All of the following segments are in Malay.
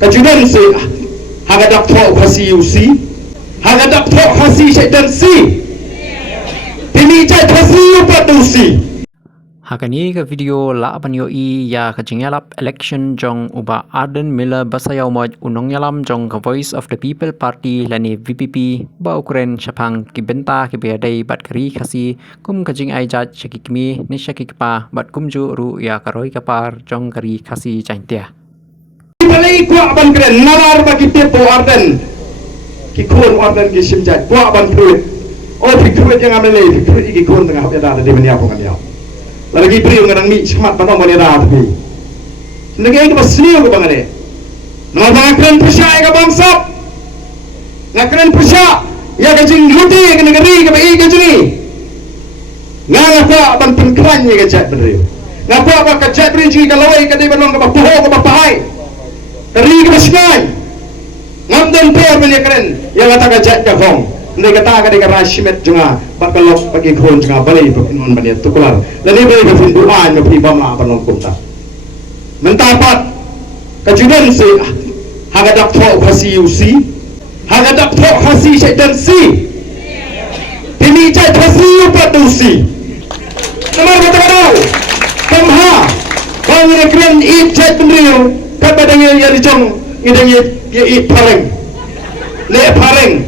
kajudan si hagadak tho khasi usi hagadak tho khasi shaitan si tini chai khasi upadusi Hakani ke video la panyo I ya kajingalap election jong uba Arden Miller basayaw mo unong yalam jong ka Voice of the People Party lani VPP ba Ukraine syapang kibenta kibiaday bat kari kasi kum kajing ay jat syakikmi ni syakikpa bat kumju ru ya karoy kapar jong kari kasi jaintia. Balai kuak ban kren nalar bagi tepo Arden kikun Arden kisimjat kuak ban fruit oh fruit yang amele fruit ikikun tengah ada di menia pongan dia. Lagi beri orang ni semat pada orang merah tapi, negara itu bersih ke bangane, nama bangkren persia ke bangsa, ngakren persia, ya kajing luti ke negeri ke bayi kajini, ngapa ban pengkran ni kajat beri, ngapa kajat beri jui kalau ay kadai balong ke bapuho ke bapahai, keri ke bersihai, ngamdan per menyakren, yang kata kajat ke hong. Mereka kata kadang kadang rashimet juga bakalok bagi khon juga balai non balai tukular. Lalu balai berfirman doa yang bama balong kumta. Mentapat kajudan si hagadak tho khasi usi hagadak tho khasi syaitan si. Tini chai khasi upadusi. Nama kata kadau. Kamha kau ni keren it chai pendiriu kepada yang dijong idang it pareng le pareng.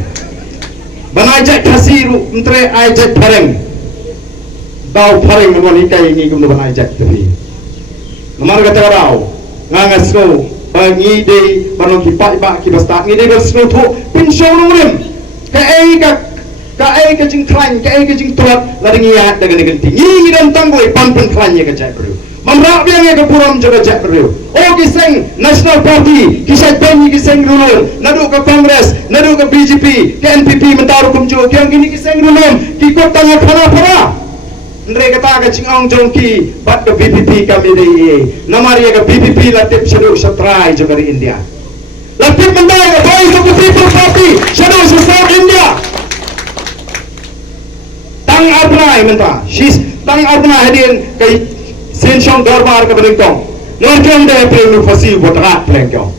Banajat khasiru mentre ajat pareng dau pareng ngoni kai ni kum banajat tapi nomor kata rau ngangasno bagi dei banon ki pai ba ki basta ngi dei bersno thu pin show nurim ka ai ka jing klan ka ai ka jing tuat lading ya daga daga ti ngi dan tanggoi pan pen klan ya ka jai bru mamra biang ya ka puram jaga jai bru o ki seng national party ki sai ben ki seng rulur nadu ka congress nadu ka BJP ke NPP mentaru kumjo kyang gini ki seng rulur ki kot tanga khana phara ndre kata ka chingong jong ki bat ka BPP ka mede namari ka BPP latip shadow satrai jo dari India latip mendai ka Voice of the People Party shadow South India tang arnai menta she's tang arnai hadin kai sen shong darbar ka beningtong norjong de prenu fasi botrat plengkyo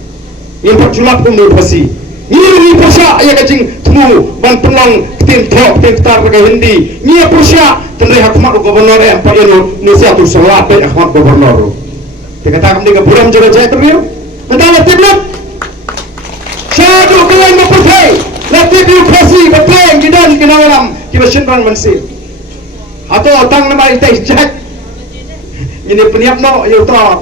in pachulap kum no fasi ni pasha ya kajing tmu ban penong tin thok tin tar ka hindi ni pasha tenre hakmat gubernur em paeno ni sia tu salat pe hakmat gubernur te kata kam ni ka buram jaga jai terbiu mentala tiblat syadu kelain mapusai latib yu fasi betleng gidan kinawalam kibasinran mansir atau tang nama itai jat ini peniap no yo ta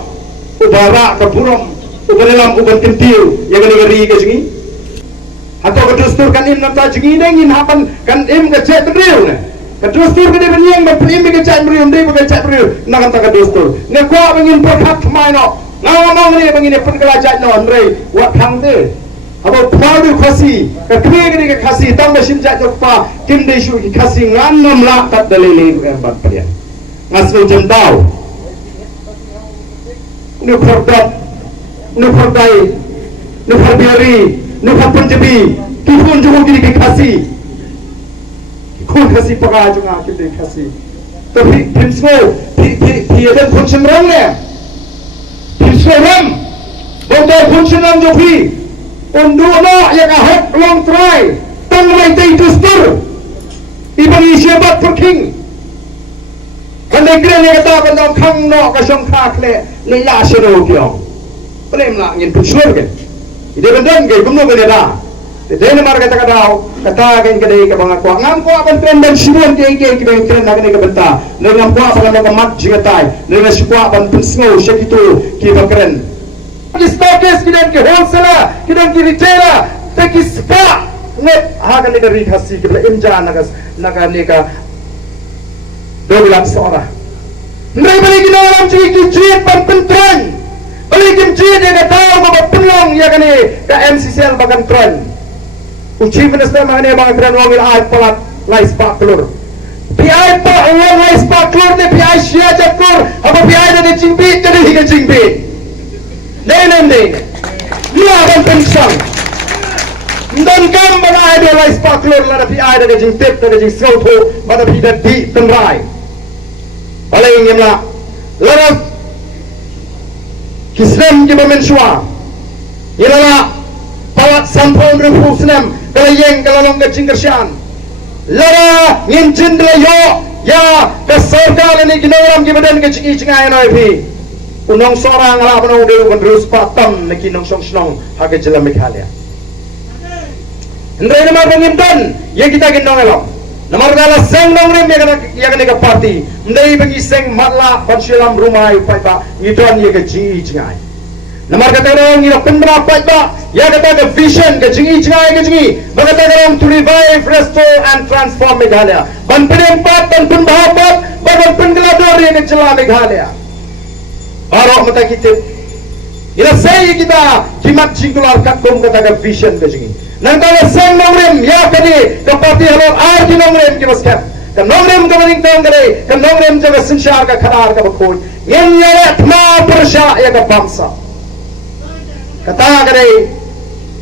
ubara ka buram ubarelam uban kentiu ya gari ka jingi atau ka dustur kan im nata jingi dengin hapan kan im ka chat riu ne ka dustur ka de benyang ba im ka chat riu de ka chat riu na kan ta ka dustur ne ko bangin perhat mai no ngawang ni bangin pun kala jat no andre wa khang de abo proud khasi ka kre ka khasi tam mesin jat jo pa kim de shu ki khasi ngan nom la tat dalele ka bat parian ngaslo jendau nu khordap nu khordai nu kharbiari nu kharpunjabi kifun jugo kini ke khasi khun khasi paga junga kini khasi to pimsmo pi adam function ram ne pimsmo ram bodo function ram jo pi undu no ya ka hot long try tang mai tei dustur ibang isyabat perking kan negeri ni kata kan dong khang no ka song kha khle ni la sero kyo prem la ngin pu sur ke ide bendan ke gumno ke da de ne mar kata kata kan ke dei ka bang ko ngam ko ban tren dan sibon ke ben tren na ke benta ne ngam ko ban ka mat jingatai ne na sikwa ban pisngo shekitu ki bakren ki stokes ki den ke wholesaler ki den ki retailer te ki spa net ha kan ne ri khasi ke imja naga ne ka 2 lakh seorang. Mereka balik kita dalam cuit pentrend. Balik cuit yang tahu bahawa peluang ya kan ni ke MCCL bagan trend. Uji minister mengenai bagan trend orang il pelat lais pak telur. PI pak orang lais pak telur ni PI sia catur. Apa PI jadi cimpit jadi hingga cimpit. Ni. Dia akan pensang. Dan kam bana ada lais pak telur lada PI dari cimpit dari cimpit pada tidak di tenrai. Oleh ingin lah, laras Islam kita mensua Inilah palat sampun rupu senam kalayeng kalalong kecingkersian. Lara ngincin delayo ya kesorga lani ginawam gibadan kecingi cingai noipi. Unong sorang ala panong dewa kendrus patam neki nong song snong hake jelam Meghalaya. Ndrai nama pengimdan ya kita gendong elam. Namar kala seng nong rim ya kena ke parti. Ndai bagi seng matla konsilam rumah upai ba ngidon ya ke cingi cingai. Namar kata orang ngira penbera upai ba ya kata ke vision ke cingi cingai ke cingi. Bagata orang to revive, restore and transform Meghalaya. Ban penempat dan pun bahabat bagan penggelador yang celah Meghalaya. Baru mata kita ila saya kita kimat jingkular kakum kata ke vision ke sini nang kala sang nongrem ya kadi ke parti halor ar di nongrem ke basket ke nongrem ke maning tang kare ke nongrem jaga sinshar ka khanar ka bakoi yen ya thma persha ya ka bangsa kata kare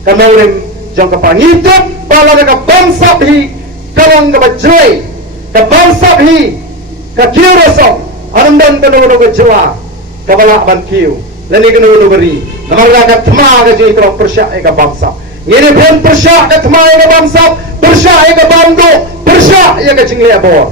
ke nongrem jang ka pangitut pala ka bangsa bhi kalang ka bajoi ka bangsa bhi ka kiroso anandan ka no ka jwa kabala bankiu lani kena nugari namarga ka thma ka ji tro persya eka bangsa ngene pon persya ka thma eka bangsa persya eka bando persya eka jingle abor